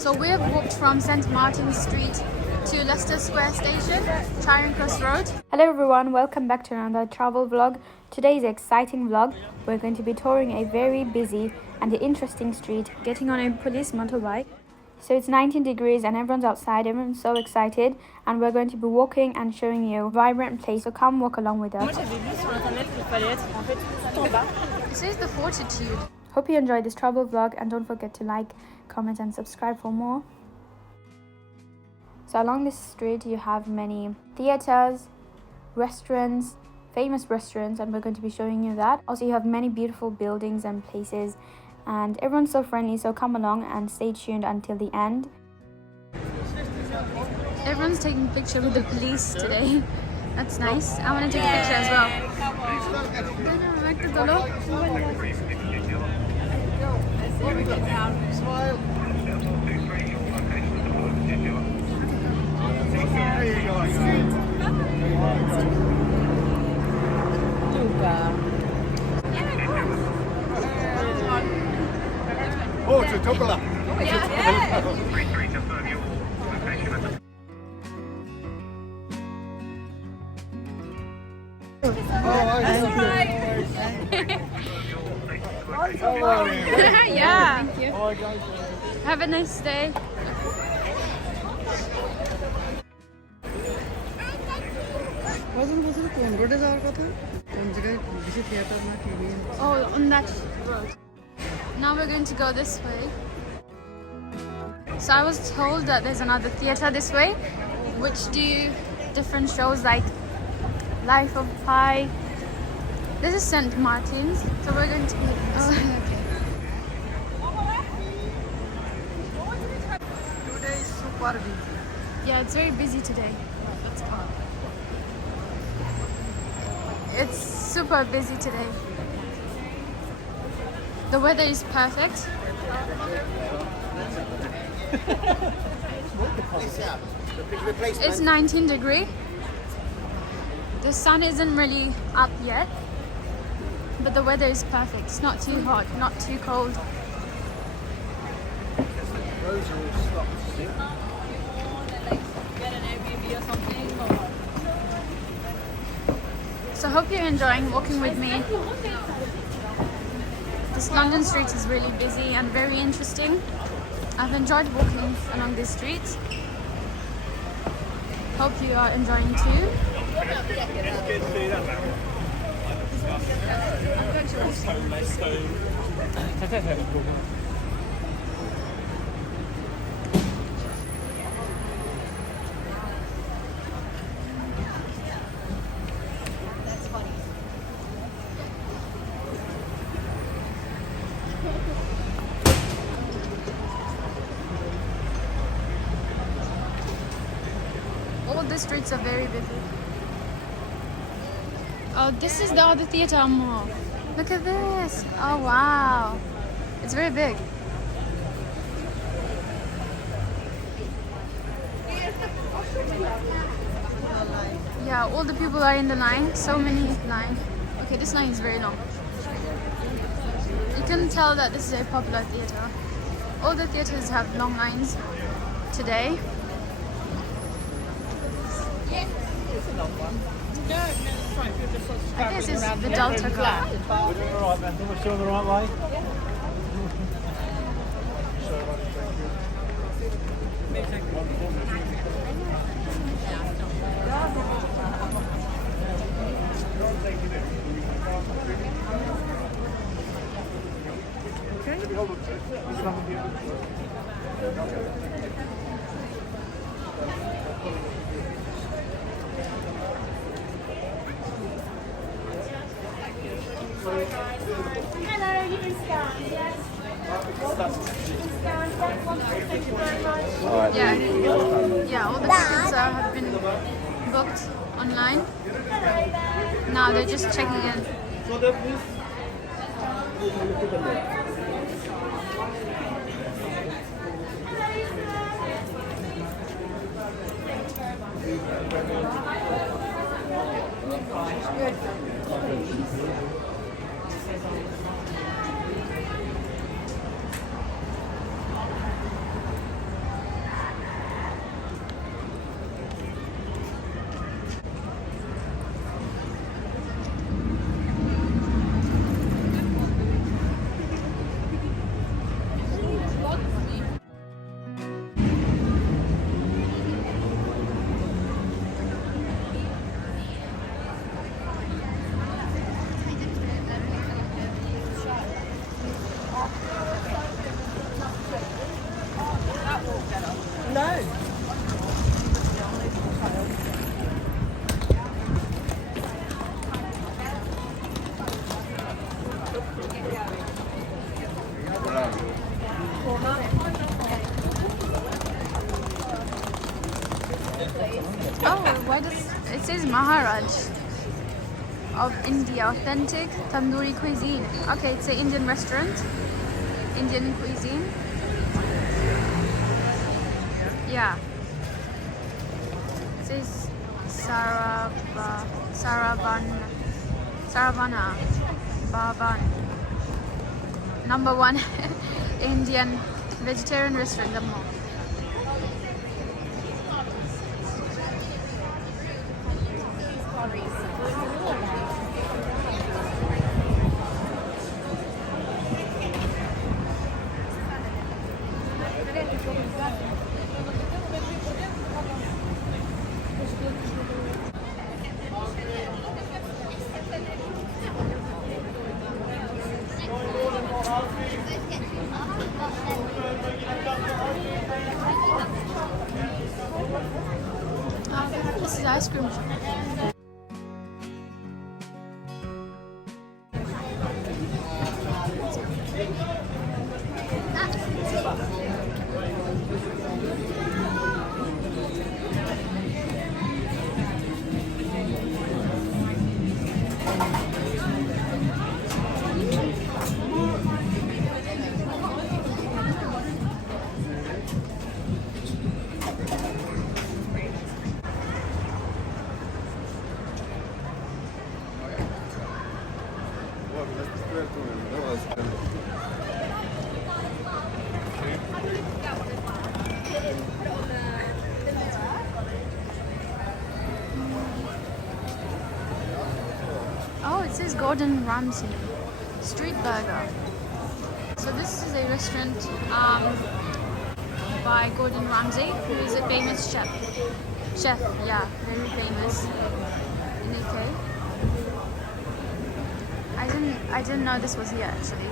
So we have walked from St. Martin's Street to Leicester Square Station, Charing Cross Road. Hello everyone, welcome back to another travel vlog. Today's exciting vlog. We're going to be touring a very busy and interesting street, getting on a police motorbike. So it's 19 degrees and everyone's outside, everyone's so excited, and we're going to be walking and showing you a vibrant place, so come walk along with us. This is the Fortitude. Hope you enjoyed this travel vlog and don't forget to like, comment and subscribe for more. So along this street you have many theatres, restaurants, famous restaurants, and we're going to be showing you that. Also you have many beautiful buildings and places, and everyone's so friendly, so come along and stay tuned until the end. Everyone's taking a picture with the police today. That's nice. I want to take a picture as well. Oh, Tanjila. Yeah. Thank you. Have a nice day. Oh, on that road. Now we're going to go this way. So I was told that there's another theatre this way, which do different shows like Life of Pi. This is St. Martin's, so we're going to be... Oh, okay. Today is super busy. Yeah, it's very busy today. Let's go. It's super busy today. The weather is perfect. It's 19 degrees. The sun isn't really up yet, but the weather is perfect. It's not too hot, not too cold. So I hope you're enjoying walking with me. This London street is really busy and very interesting. I've enjoyed walking along these streets. Hope you are enjoying too. All the streets are very busy. Oh, this is the other theatre mall. Look at this. Oh, wow. It's very big. Yeah, all the people are in the line. So many lines. Okay, this line is very long. You can tell that this is a popular theatre. All the theatres have long lines today. I guess it's the Delta car. We're doing all right then. We're still the right way. Hello, you can scan, yes. Scan, thank you very much. Yeah, all the tickets have been booked online. Now they're just checking in. Oh, why does it says Maharaj of India, authentic tandoori cuisine. Okay, it's an Indian restaurant, Indian cuisine. Yeah. It says Saravana Bhavan. #1 Indian vegetarian restaurant, the mall. This is ice cream. Oh, it says Gordon Ramsay Street Burger. So this is a restaurant by Gordon Ramsay, who is a famous chef. Yeah, very famous in UK. I didn't know this was here actually.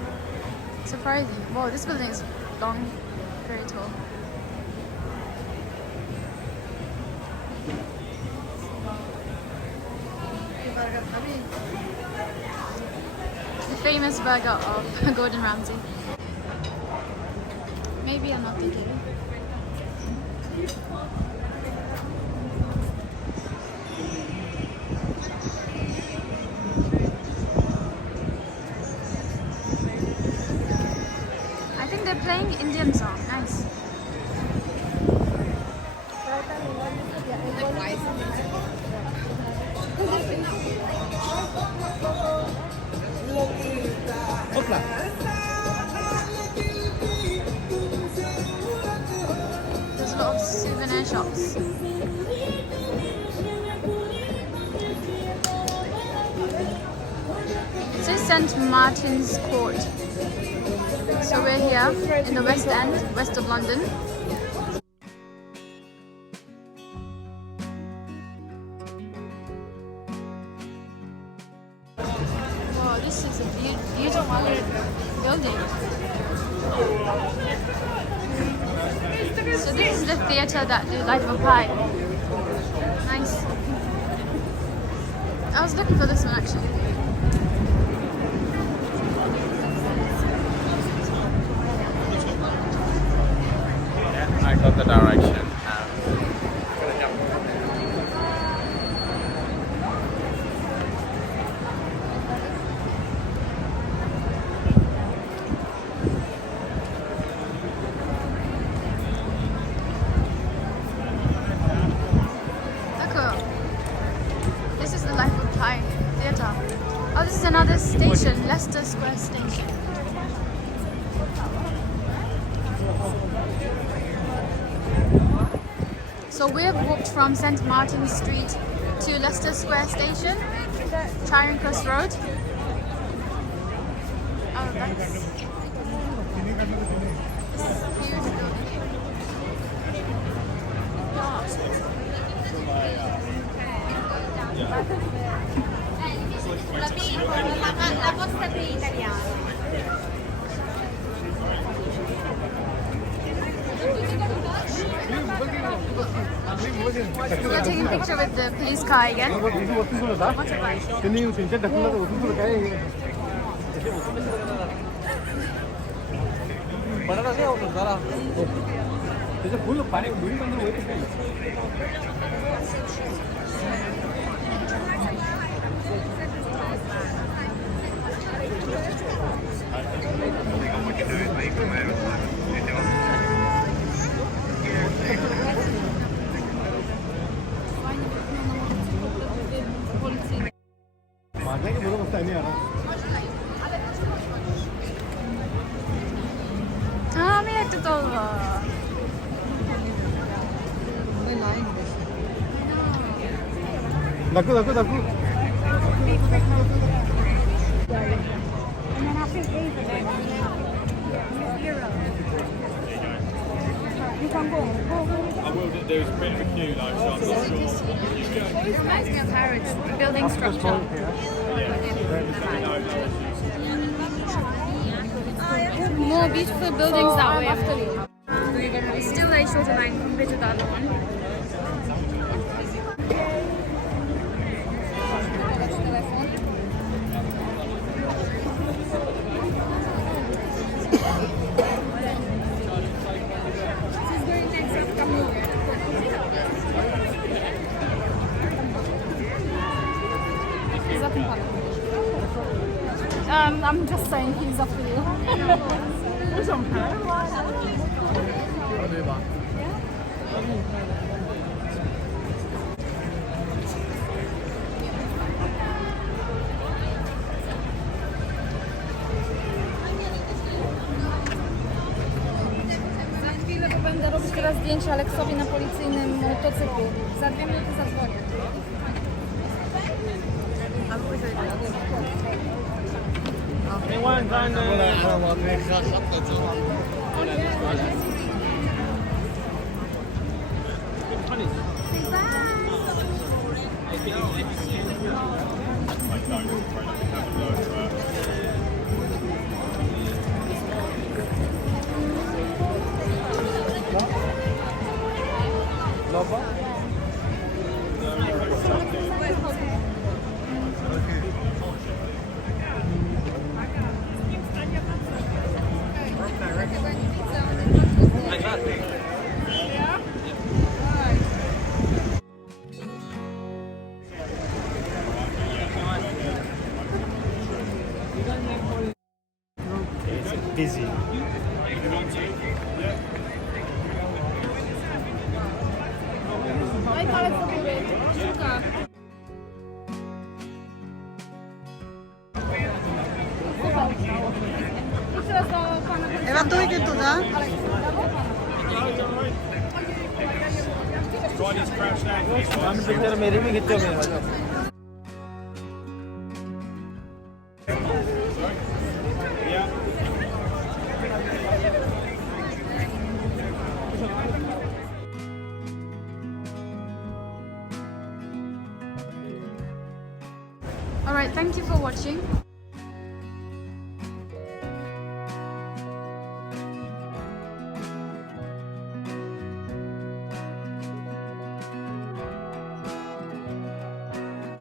Surprising. Whoa, this building is long, very tall. The famous burger of Gordon Ramsay. Maybe I'm not thinking. I think they're playing Indian song. Nice. There's a lot of souvenir shops. It says St. Martin's Court. So we're here in the West End, west of London. Wow, this is a beautiful building. So this is the theatre that do Life of Pi. Nice. I was looking for this one actually. I got the direction. This is the Life of Pi Theatre. Oh, this is another station, Leicester Square Station. So we have walked from St. Martin's Street to Leicester Square Station, Charing Cross Road. Oh, that's this is beautiful. La posta qui italiana. We're taking a picture with the police car again. Motorbike. 이제 보여 반에 물이 만들어 왜 이렇게 만약에 물어봤을 때 아니야. Ah, mi jak to to. 나꾸. I will. There's a bit of a queue though, so I'm not sure. Building structure. More beautiful buildings that way. It's still a shorter line compared to the other one. I'm just saying he's up with you. Za chwilę będę robić teraz zdjęcie Aleksowi na policyjnym motocyklu. Za 2 minuty zadzwonię. Busy. Ewakuujcie tu, da? मेरी भी खिंचो मेरे Alright, thank you for watching.